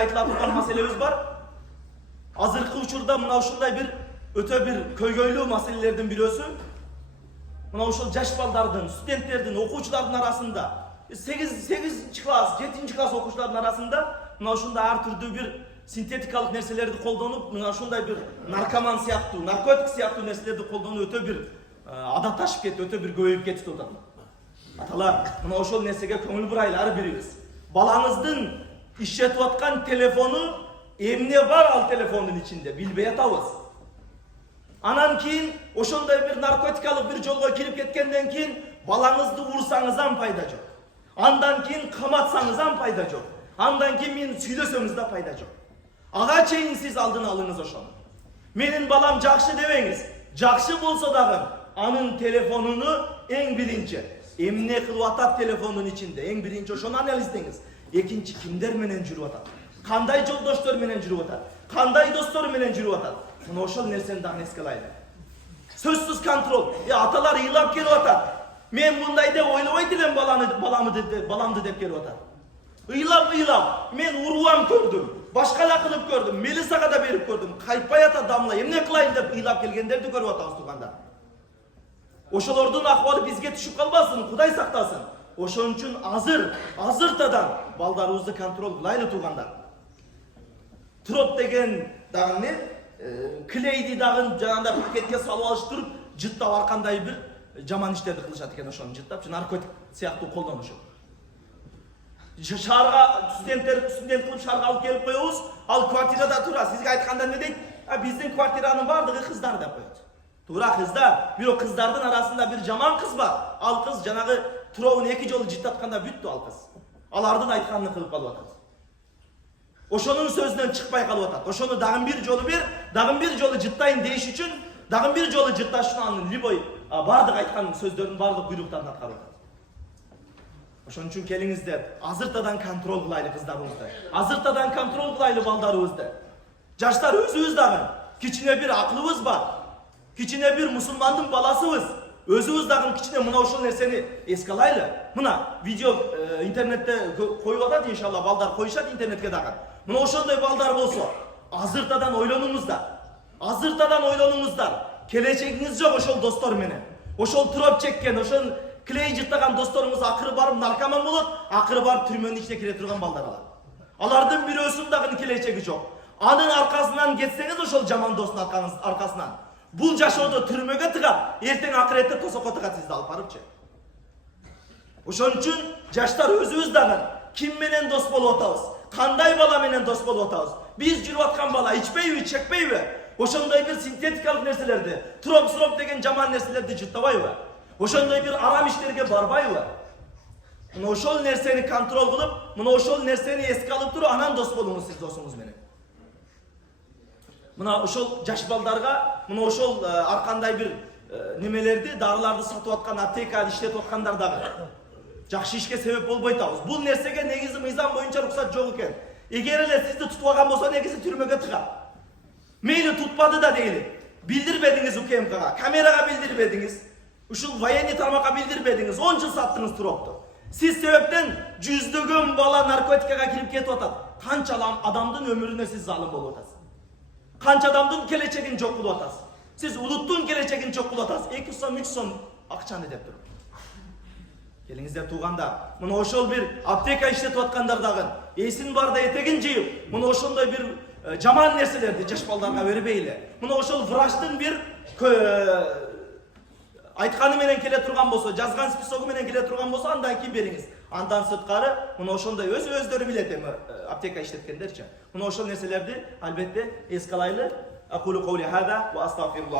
айтылатын бар маселебиз бар. Азыркы учурда мына ушундай бир өтө бир көйгөйлүү маселелердин бирөөсү мына ошол жаш балдардын, студенттердин, окуучулардын арасында 8 класс, 7 класс окуучулардын арасында мына ушундай ар түрдүү бир синтетикалык нерселерди колдонуп, мына ушундай бир наркоман сыяктуу, наркотик сыяктуу нерселерди колдонуу өтө бир адатташып кетти, өтө бир көбөйүп кетти деп атат. Аталар, мына ошол нерсеге көңүл бурайлы ар бирибиз. Балаңыздын иштетип аткан телефону эмне бар ал телефондун ичинде билбей атабыз. Анан кийин ошондой бир наркотикалык бир жолго кирип кеткенден кийин балаңызды урсаңыздан пайда жок. Андан кийин каматсаңыздан пайда жок. Андан кийин мен сүйлөсөңүз да пайда жок. Ага чейин сиз алдын алыңыз ошону. Менин балам жакшы дебеңиз. Жакшы болсо дагы анын телефонуну эң биринчи эмне кылып атат телефондун ичинде эң биринчи ошону анализдеңиз. Экинчи кимдер менен жүрүп атат? Кандай жолдоштор менен жүрүп атат? Кандай достор менен жүрүп атат? Мына ошол нерсени дагы эске алайлы. Сөзсүз контроль. Аталар ыйлап келип атат. Мен мындай деп ойлобойт элем баламды деп келип атат. Ыйлап, мен урубам көрдүм. Башка да кылып көрдүм. Мелисага да берип көрдүм. Кайтпай атат дамла. Эмне кылайын деп ыйлап келгендерди көрүп атабыз туугандар. Ошолордун акыбалы бизге түшүп калбасын, Кудай сактасын. Ошон үчүн азыртадан балдарыбызды контроль кылайлы туугандар. Троп деген дагы эмне? Клейди дагы жанагындай пакетке салып алыштырып, жыттап ар кандай бир жаман иштерди кылышат экен, ошону жыттап, наркотик сыяктуу колдонушат. Шаарга студент кылып шаарга алып келип коебуз, ал квартирада тура. Сизге айтканда эмне дейт? Биздин квартиранын бардыгы кыздар деп коет. Туура кыздар, бирок кыздардын арасында бир жаман кыз бар. Ал кыз жанагы туробун 2 жолу жыттатканда бүттү ал кыз. Алардын айтканын кылып калып атат. Ошонун сөзүнөн чыкпай калып атат. Ошону дагы бир жолу жыттайын деш үчүн, дагы бир жолу жытташ үчүн анын любой бардык айткан сөздөрдүн бардык буйруктарын аткарып атат. Ошон үчүн келиңиздер, азыртадан контроль кылайлы кыздарыбызды. Азыртадан контроль кылайлы балдарыбызды. Жаштар өзүбүз дагы кичине бир акылыбыз бар. Кичине бир мусулмандын баласыбыз. Өзүбүз дагы кичине мына ошол нерсени эске алайлы. Мына видео интернетте коюп атат, иншалла балдар коюшат интернетке дагы. Мына ошондой балдар болсо, азыртадан ойлонуңуздар. Азыртадан ойлонуңуздар. Келечегиңиз жок ошол достор менен. Ошол троп чеккен, ошол клей жыттаган досторуңуз акыры барып наркоман болот, акыры барып түрмөнүн ичине кире турган балдар алат. Алардын бирөөсүнүн дагы келечеги жок. Анын аркасынан кетсеңиз ошол жаман достун аркасынан бул жашоодо түрмөгө тыгат, эртең акыретте тосокко тыгат сизди алып барыпчы. Ошон үчүн жаштар өзүбүз дагы ким менен дос болуп атабыз? Кандай бала менен дос болуп атабыз? Биз жүрүп аткан бала ичпейби, чекпейби? Ошондой бир синтетикалык нерселерди, троп деген жаман нерселерди жыттабайбы? Ошондой бир арам иштерге барбайбы? Мына ошол нерсени контроль кылып, мына ошол нерсени эске алып туруп, анан дос болуңуз сиз досуңуз менен. Мына ошол жаш балдарга, мына ошол ар кандай бир немелерди, дарыларды сатып аткан аптекада иштетип аткандар дагы жакшы ишке себеп болбой атабыз. Бул нерсеге негизи мыйзам боюнча уруксат жок экен. Эгер эле сизди тутпаган болсо, негизи түрмөгө тыгат. Мейли тутпады да дейли. Билдирбедиңиз УКМКга, камерага билдирбедиңиз. Ушул военный тармакка билдирбедиңиз, 10 жыл саттыңыз туропту. Сиз себептен жүздөгөн бала наркотикага кирип кетип атат. Канча адамдын өмүрүнө сиз залым болуп атасыз. Канча адамдын келечегин жок кылып атасыз. Сиз улуттун келечегин жок кылып атасыз. 2 сом, 3 сом акчаны деп туруп. Келиңиздер туугандар, мына ошол бир аптека иштетип аткандар дагы эсин барда этегин жыйып, мына ошондой бир жаман нерселерди жаш балдарга бербейли. Мына ошол врачтын бир айтканы менен келе турган болсо, жазган списогу менен келе турган болсо, андан кийин бериңиз. Андан сырткары мына ошондой өздөрү билет эми аптека иштеткендерчи. Мына ошол нерселерди албетте эске алайлы. Aqulu qawli hada wa astaghfirullah.